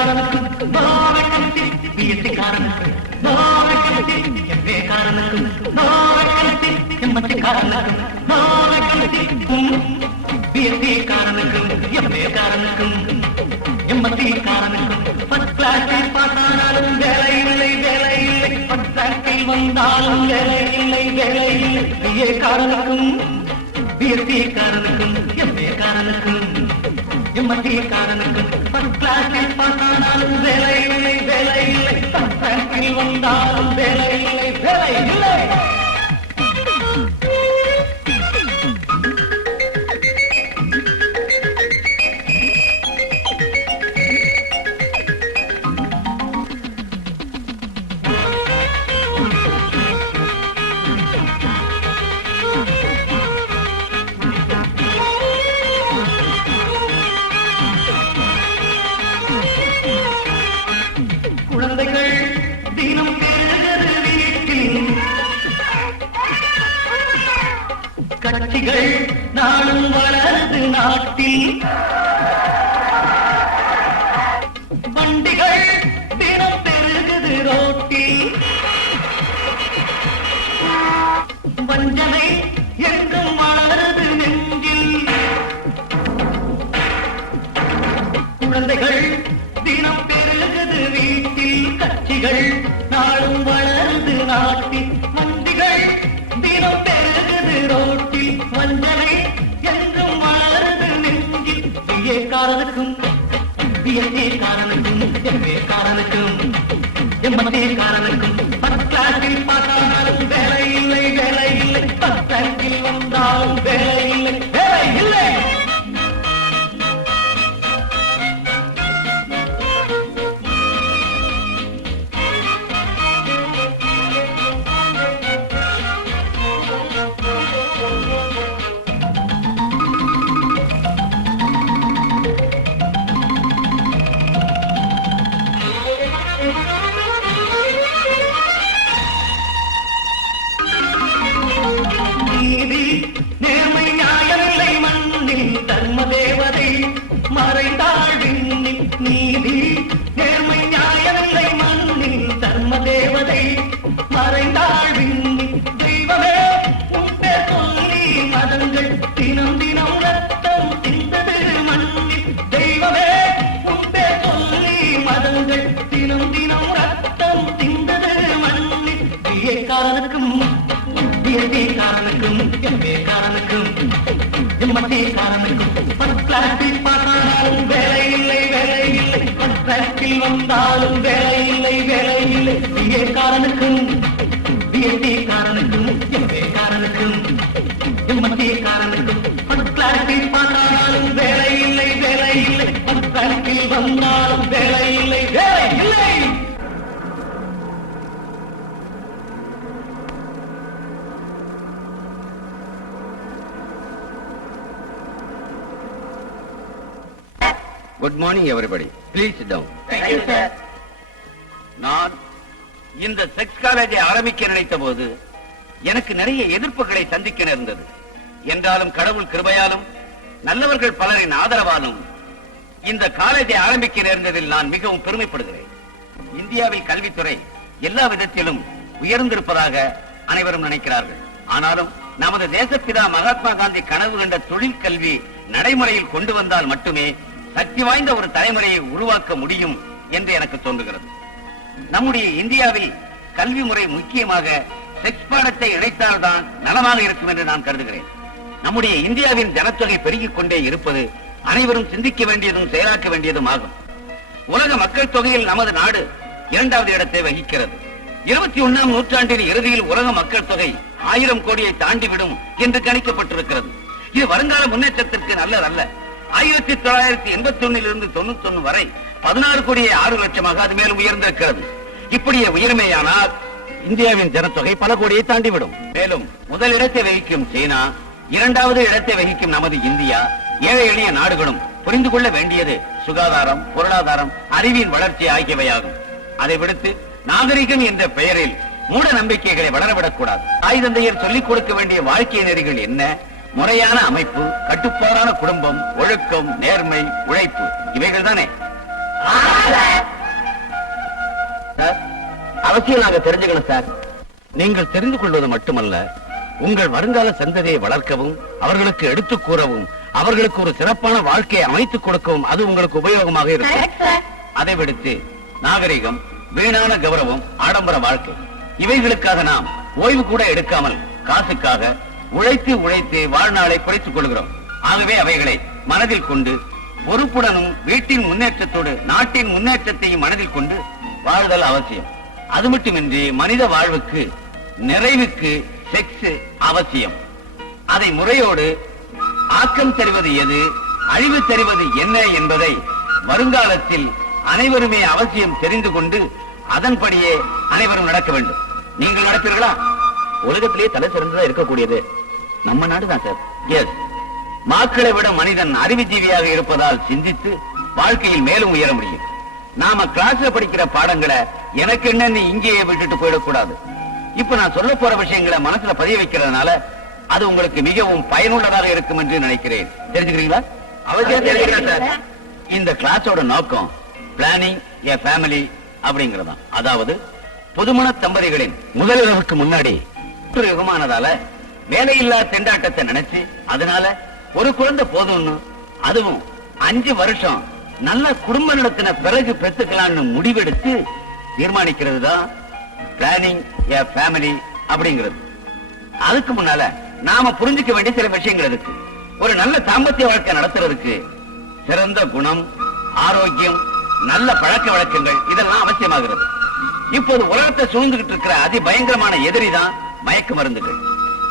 காரனுக்கும் no vacancy, BSc காரனுக்கும் no vacancy, MA காரனுக்கும் no vacancy, MSc காரனுக்கும் நோ வேகன்சி, பிஎஸ்சி காரனுக்கும் எம்ஏ காரனுக்கும் எம்எஸ்சி காரனுக்கும் ஃபர்ஸ்ட் கிளாஸில் பாஸ் ஆனாலும் வேலை இல்லை வேலை இல்லை, ஃபர்ஸ்ட் கிளாஸில் வந்தாலும் வேலை இல்லை வேலை இல்லை, பிஏ காரனுக்கும் பிஎஸ்சி காரனுக்கும் எம்ஏ காரனுக்கும் எம்எஸ்சி காரனுக்கும் ஃபர்ஸ்ட் கிளாஸில் பாஸ் ஆனாலும் வேலை இல்லை வேலை இல்லை, ஃபர்ஸ்ட் கிளாஸில் வந்தாலும் வேலை இல்லை வேலை இல்லை. குழந்தைகள் தினம் பெறுகிறது வீட்டில், கட்சிகள் நாளும் வளருது நாட்டில், வண்டிகள் தினம் பெறுகிறது ரோட்டில், வஞ்சனை என்றும் வளருது நெஞ்சில். குழந்தைகள் தினம் பெருகுது வீட்டில், கட்சிகள் நாளும் வளருது நாட்டில், வண்டிகள் தினம் பெருகுது ரோட்டில், வஞ்சனை என்றும் வளருது நெஞ்சில். பிஏ காரனுக்கும் பிஎஸ்சி காரனுக்கும் எம்ஏ காரனுக்கும் எம்எஸ்சி காரனுக்கும் ஃபர்ஸ்ட் கிளாஸில் பாஸ் ஆனாலும் வேலை இல்லை வேலை இல்லை, ஃபர்ஸ்ட் கிளாஸில் வந்தாலும் வேலை இல்லை வேலை இல்லை. நீதி நேர்மை நியாயமில்லை மண்ணில் தர்ம தேவதை மறைந்தாள் விண்ணில், நீதி நேர்மை நியாயமில்லை மண்ணில் தர்ம தேவதை மறைந்தாள் விண்ணில். தெய்வமே உண்டே சொல்லி மதங்கள் தினம் தினம் ரத்தம் சிந்தது மண்ணில், தெய்வமே உண்டே சொல்லி மதங்கள் தினம் தினம் ரத்தம் சிந்தது மண்ணில். பிஏ காரனுக்கும் பிஎஸ்சி காரனுக்கும் எம்ஏ காரனுக்கும் எம்எஸ்சி காரனுக்கும் ஃபர்ஸ்ட் கிளாஸில் பாஸ் ஆனாலும் வேலை இல்லை வேலை இல்லை, ஃபர்ஸ்ட் கிளாஸில் வந்தாலும் வேலை இல்லை வேலை இல்லை. பிஏ காரனுக்கும் பிஎஸ்சி காரனுக்கும் எம்ஏ காரனுக்கும் எம்எஸ்சி காரனுக்கும் ஃபர்ஸ்ட் கிளாஸில் பாஸ் ஆனாலும் வேலை இல்லை வேலை இல்லை, ஃபர்ஸ்ட் கிளாஸில் வந்தாலும் வேலை இல்லை வேலை இல்லை. Good morning, everybody. Please sit down. Thank you, sir. நான் இந்த செக்ஸ் காலேஜை ஆரம்பிக்க நினைத்த போது எனக்கு நிறைய எதிர்ப்புகளை சந்திக்க நேர்ந்தது. என்றாலும் கடவுள் கிருபையாலும் நல்லவர்கள் பலரின் ஆதரவாலும் இந்த காலேஜை ஆரம்பிக்க நேர்ந்ததில் நான் மிகவும் பெருமைப்படுகிறேன். இந்தியாவில் கல்வித்துறை எல்லா விதத்திலும் உயர்ந்திருப்பதாக அனைவரும் நினைக்கிறார்கள். ஆனாலும் நமது தேசப்பிதா மகாத்மா காந்தி கனவு கண்ட தொழில் கல்வி நடைமுறையில் கொண்டு வந்தால் மட்டுமே சக்தி வாய்ந்த ஒரு தலைமுறையை உருவாக்க முடியும் என்று எனக்கு தோன்றுகிறது. நம்முடைய இந்தியாவில் கல்வி முறை முக்கியமாக செக்ஸ் பாடத்தை இணைத்தால்தான் நலமாக இருக்கும் என்று நான் கருதுகிறேன். நம்முடைய இந்தியாவின் ஜனத்தொகை பெருகிக் கொண்டே இருப்பது அனைவரும் சிந்திக்க வேண்டியதும் செயலாக்க வேண்டியதும் ஆகும். உலக மக்கள் தொகையில் நமது நாடு 2வது இடத்தை வகிக்கிறது. 21ஆம் நூற்றாண்டின் இறுதியில் உலக மக்கள் தொகை 1000 கோடியை தாண்டிவிடும் என்று கணிக்கப்பட்டிருக்கிறது. இது வருங்கால முன்னேற்றத்திற்கு நல்லதல்ல. 1981 இருந்து 91 வரை 16 கோடியே 6 லட்சமாக அது மேலும் உயர்ந்திருக்கிறது. இப்படியே உயர்மையானால் இந்தியாவின் ஜனத்தொகை பல கோடியை தாண்டிவிடும். மேலும் முதல் இடத்தை வகிக்கும் சீனா, 2வது இடத்தை வகிக்கும் நமது இந்தியா, ஏழை எளிய நாடுகளும் புரிந்து கொள்ள வேண்டியது சுகாதாரம், பொருளாதாரம், அறிவின் வளர்ச்சி ஆகியவையாகும். அதை விடுத்து நாகரிகம் என்ற பெயரில் மூட நம்பிக்கைகளை வளரவிடக்கூடாது. தாய் தந்தையர் சொல்லிக் கொடுக்க வேண்டிய வாழ்க்கை நெறிகள் என்ன? முறையான அமைப்பு, கட்டுப்பாடான குடும்பம், ஒழுக்கம், நேர்மை, உழைப்பு, இவைகள் தானே. சார், அவசியம் நாங்க தெரிஞ்சுக்கணும் சார். நீங்கள் தெரிந்து கொள்வது மட்டுமல்ல, உங்கள் வருங்கால சந்ததியை வளர்க்கவும், அவர்களுக்கு எடுத்துக் கூறவும், அவர்களுக்கு ஒரு சிறப்பான வாழ்க்கையை அமைத்துக் கொடுக்கவும் அது உங்களுக்கு உபயோகமாக இருக்கும். அதை விடுத்து நாகரிகம், வீணான கௌரவம், ஆடம்பர வாழ்க்கை இவைகளுக்காக நாம் ஓய்வு கூட எடுக்காமல் காசுக்காக உழைத்து உழைத்து வாழ்நாளை குறைத்துக் கொள்கிறோம். ஆகவே அவைகளை மனதில் கொண்டு பொறுப்புடனும் வீட்டின் முன்னேற்றத்தோடு நாட்டின் முன்னேற்றத்தையும் மனதில் கொண்டு வாழ்தல் அவசியம். அது மட்டுமின்றி மனித வாழ்வுக்கு நிறைவுக்கு செக்ஸ் அவசியம். அதை முறையோடு ஆக்கம் தருவது எது, அழிவு தருவது என்ன என்பதை வருங்காலத்தில் அனைவருமே அவசியம் தெரிந்து கொண்டு அதன்படியே அனைவரும் நடக்க வேண்டும். நீங்கள் நடப்பீர்களா? உலகத்திலேயே தலை சிறந்ததா இருக்கக்கூடியது நம்ம நாடுதான் சார். எஸ், மக்களை விட மனிதன் அறிவுஜீவியாக இருப்பதால் சிந்தித்து வாழ்க்கையில் மேலும் உயர முடியும். நாம கிளாஸ்ல படிக்கிற பாடங்களை எனக்கு என்னன்னு இங்கேயே விட்டுட்டு போயிடக்கூடாது. இப்ப நான் சொல்ல போற விஷயங்களை மனசுல பதிய வைக்கிறதுனால அது உங்களுக்கு மிகவும் பயனுள்ளதாக இருக்கும் என்று நினைக்கிறேன். தெரிஞ்சுக்கிறீங்களா? அவசியம் தெரிஞ்சுக்கிறேன் சார். இந்த கிளாஸோட நோக்கம் பிளானிங் ஏ ஃபேமிலி அப்படிங்கறதான். அதாவது புதுமண தம்பதிகளின் முதலிரவுக்கு முன்னாடி யுகமானதால வேலையில்லா திண்டாட்டத்தை நினைச்சு அதனால ஒரு குழந்தை போதும்னு, அதுவும் 5 வருஷம் நல்ல குடும்ப நடத்தின பிறகு பெற்றுக்கலாம்னு முடிவெடுத்து தீர்மானிக்கிறது தான் பிளானிங் ஏ ஃபேமிலி அப்படிங்கிறது. அதுக்கு முன்னால நாம புரிஞ்சுக்க வேண்டிய சில விஷயங்கள் இருக்கு. ஒரு நல்ல தாம்பத்திய வாழ்க்கை நடத்துறதுக்கு சிறந்த குணம், ஆரோக்கியம், நல்ல பழக்க வழக்கங்கள் இதெல்லாம் அவசியமாகிறது. இப்போது உலகத்தை சூழ்ந்துகிட்டு இருக்கிற அதி பயங்கரமான எதிரிதான் மயக்க மருந்துகள்.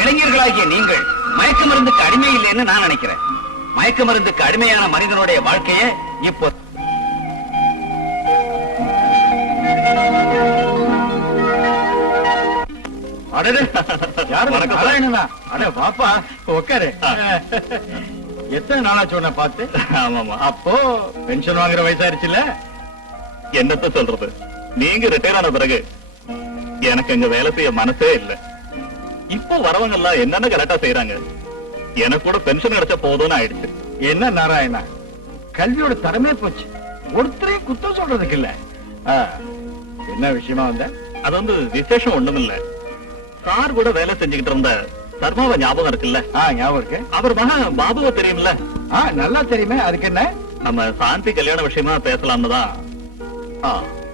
இளைஞர்களாகிய நீங்கள் மயக்க மருந்துக்கு அடிமை இல்லைன்னு நான் நினைக்கிறேன். மயக்க மருந்துக்கு அடிமையான மனிதனுடைய வாழ்க்கையை இப்போ பாப்பா உட்காரு. எத்தனை நாளாச்சு உன்னை பார்த்து? ஆமாமா. அப்போ பென்ஷன் வாங்குற வயசாயிருச்சுல? என்னத்த சொல்றது, நீங்க ரிட்டையர் ஆன பிறகு எனக்கு இங்க வேலை செய்ய மனசே இல்ல. இப்போ வரவங்க எல்லாம் என்னென்ன கரெக்டா செய்யறாங்க, எனக்கு கூட பென்ஷன் கிடைச்ச போதும்னு ஆயிடுச்சு. என்ன நாராயணா, கல்வியோட தரமே போச்சு. ஒருத்தரையும் குத்தம் சொல்றதுக்கு இல்ல. என்ன விஷயமா வந்த? அது வந்து விசேஷம் ஒண்ணும் இல்ல. சார் கூட வேலை செஞ்சுக்கிட்டு இருந்த சர்மாவை ஞாபகம் இருக்குல்ல? ஞாபகம் இருக்கு. அவர் மகன் பாபுவை தெரியும்ல? நல்லா தெரியுமே. அதுக்கு என்ன? நம்ம சாந்தி கல்யாண விஷயமா பேசலாம்னு தான்.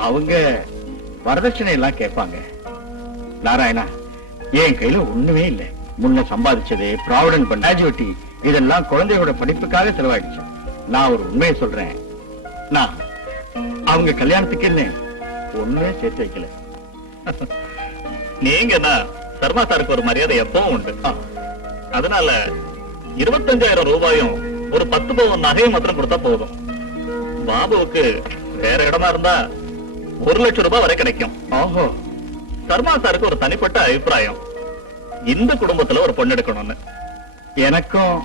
அவங்க வரதட்சணை எல்லாம் கேட்பாங்க. நாராயணா, என் கையில ஒண்ணுமே இல்ல. முன்ன சம்பாதிச்சது ப்ராவிடன்ட் ஃபண்ட், கிராஜுவிட்டி இதெல்லாம் குழந்தையோட படிப்புக்காக செலவாயிடுச்சு. நான் ஒரு உண்மையை சொல்றேன், நான் அவங்க கல்யாணத்துக்கு என்ன ஒண்ணுமே சேர்த்து வைக்கல. நீங்க என்ன, சர்மா சாருக்கு ஒரு மரியாதை எப்பவும் உண்டு. அதனால 25,000 ரூபாயும் ஒரு 10 பவுன் நகையும் மாத்திரம் கொடுத்தா போதும். பாபுவுக்கு வேற இடமா இருந்தா 1 லட்சம் ரூபாய் வரை கிடைக்கும். ஓஹோ. சர்மா சாருக்கு ஒரு தனிப்பட்ட அபிப்பிராயம், இந்த குடும்பத்துல ஒரு பொண்ணு எடுக்கணும்னு. எனக்கும்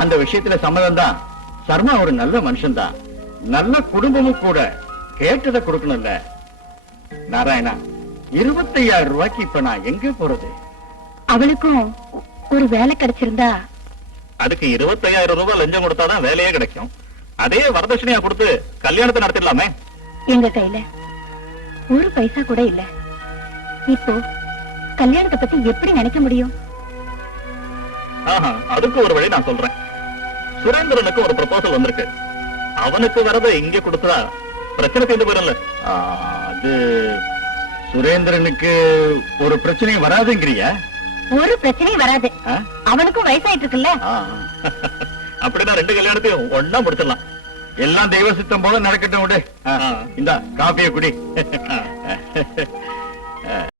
அந்த விஷயத்துல சம்மதம் தான். சர்மா ஒரு நல்ல மனுஷன் தான், நல்ல குடும்பமும் கூட. கேட்டதை கொடுக்கணும்ல நாராயணா. 25,000 ரூபாய்க்கு இப்ப நான் எங்க போறது? அவளுக்கும் ஒரு வேலை கிடைச்சிருந்தா அதுக்கு 25,000 ரூபாய் லஞ்சம் கொடுத்தாதான் வேலையே கிடைக்கும். அதே வரதட்சணையா கொடுத்து கல்யாணத்தை நடத்திடலாமே. எங்க கையில ஒரு பைசா கூட இல்ல. இப்போ கல்யாணத்தை பத்தி எப்படி நினைக்க முடியும்? அதுக்கு ஒரு வழி நான் சொல்றேன். சுரேந்திரனுக்கு ஒரு ப்ரொபோசல் வந்திருக்கு. அவனுக்கு வரத இங்க கொடுத்தா பிரச்சனை தீர்ந்து போயிடல. அது சுரேந்திரனுக்கு ஒரு பிரச்சனையும் வராதுங்கிறியா? ஒரு பிரச்சனையும் வராது. அவனுக்கும் வயசாயிட்டு இருக்குல்ல. அப்படின்னா 2 கல்யாணத்தையும் ஒண்ணா முடிச்சிடலாம். எல்லாம் தெய்வ சித்தம் போல நடக்கட்டும். விடு. இந்த காப்பியை குடி.